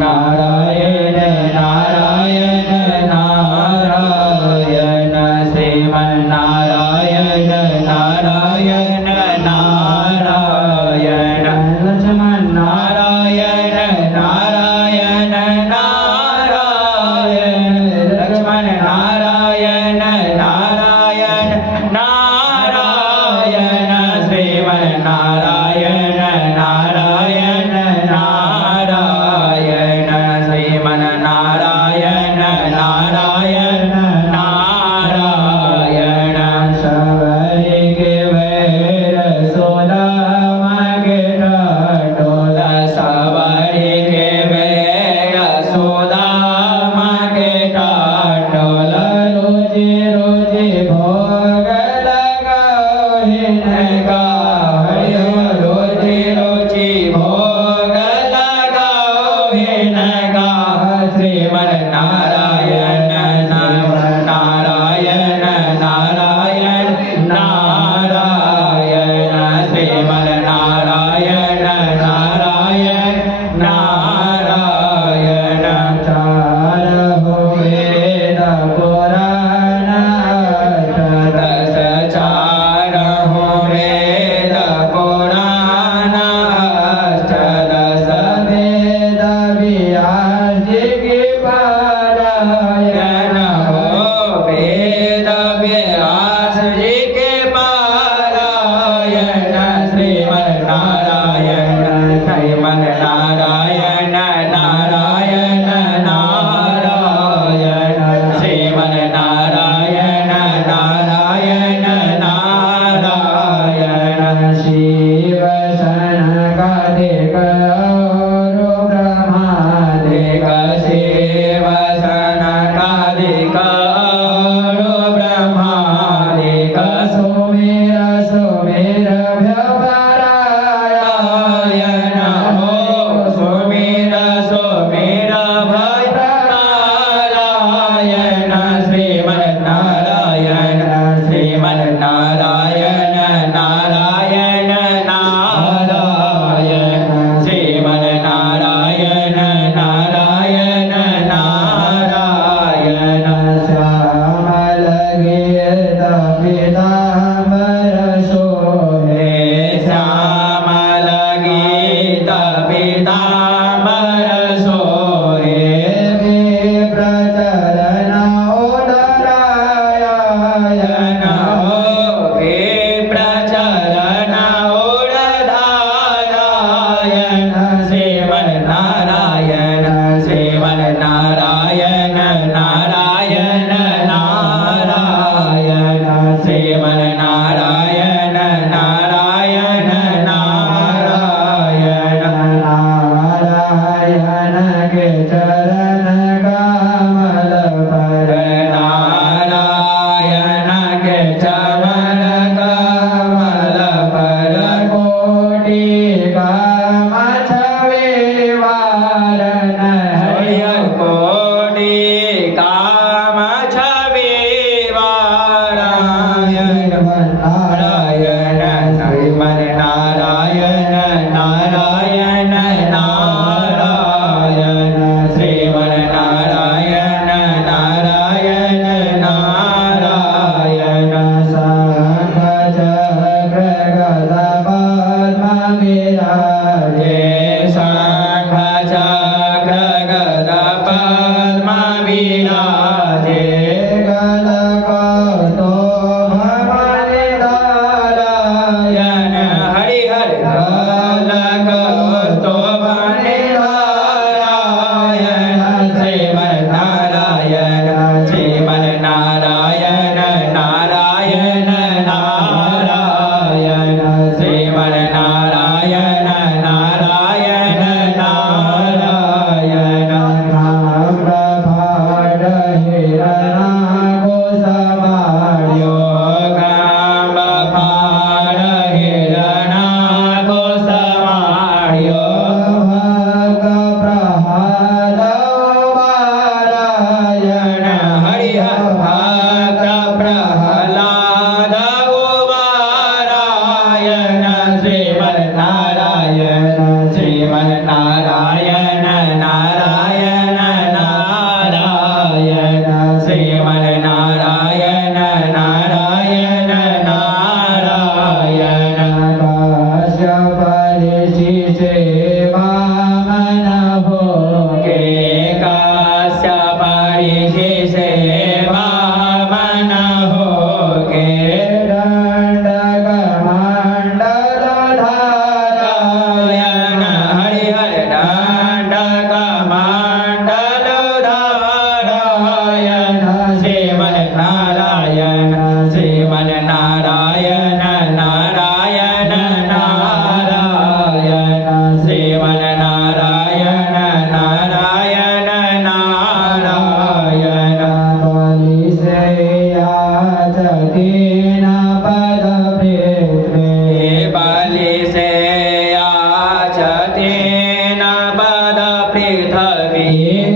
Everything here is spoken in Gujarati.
નારાયણ નારાયણ નારાયણ શ્રીમન નારાયણ નારાયણ નારાયણ લક્ષ્મણ નારાયણ નારાયણ નારાયણ લક્ષ્મણ નારાયણ નારાયણ નારાયણ શ્રીમન નારાયણ નારાયણ નારાયણ શ્રીમન નારાયણ નારાયણ નારાયણ સવરે કે વેર સોદામાં કે ટોલ સવરે કે વેર સોદામાં કે ટોલ રોજે રોજે ભોગ લગાવીને ગાયો રોજે રોજે ભોગ લગાવીને ગા શ્રીમન નારાયણ નારાયણ નારાયણ નારાયણ શ્રીમન નારાયણ નારાયણ નારાયણ ચાર હો વેદ પુરાણ દસ ચાર હો વેદ પુરાણ દસ વેદ વ્યાસજી કી પારાયણ હો વેદ વ્યાસજી કે પારાયણ શ્રીમન નારાયણ શ્રીમન નારાયણ નારાયણ નારાયણ શ્રીમન નારાયણ નારાયણ નારાયણ શિવ સનકાદિક બ્રહ્માદિક શિવ સનકાદિક બ્રહ્માદિક સુમેર સુમેર ભ્યપરાયણ હો સુમેર સુમેર થકી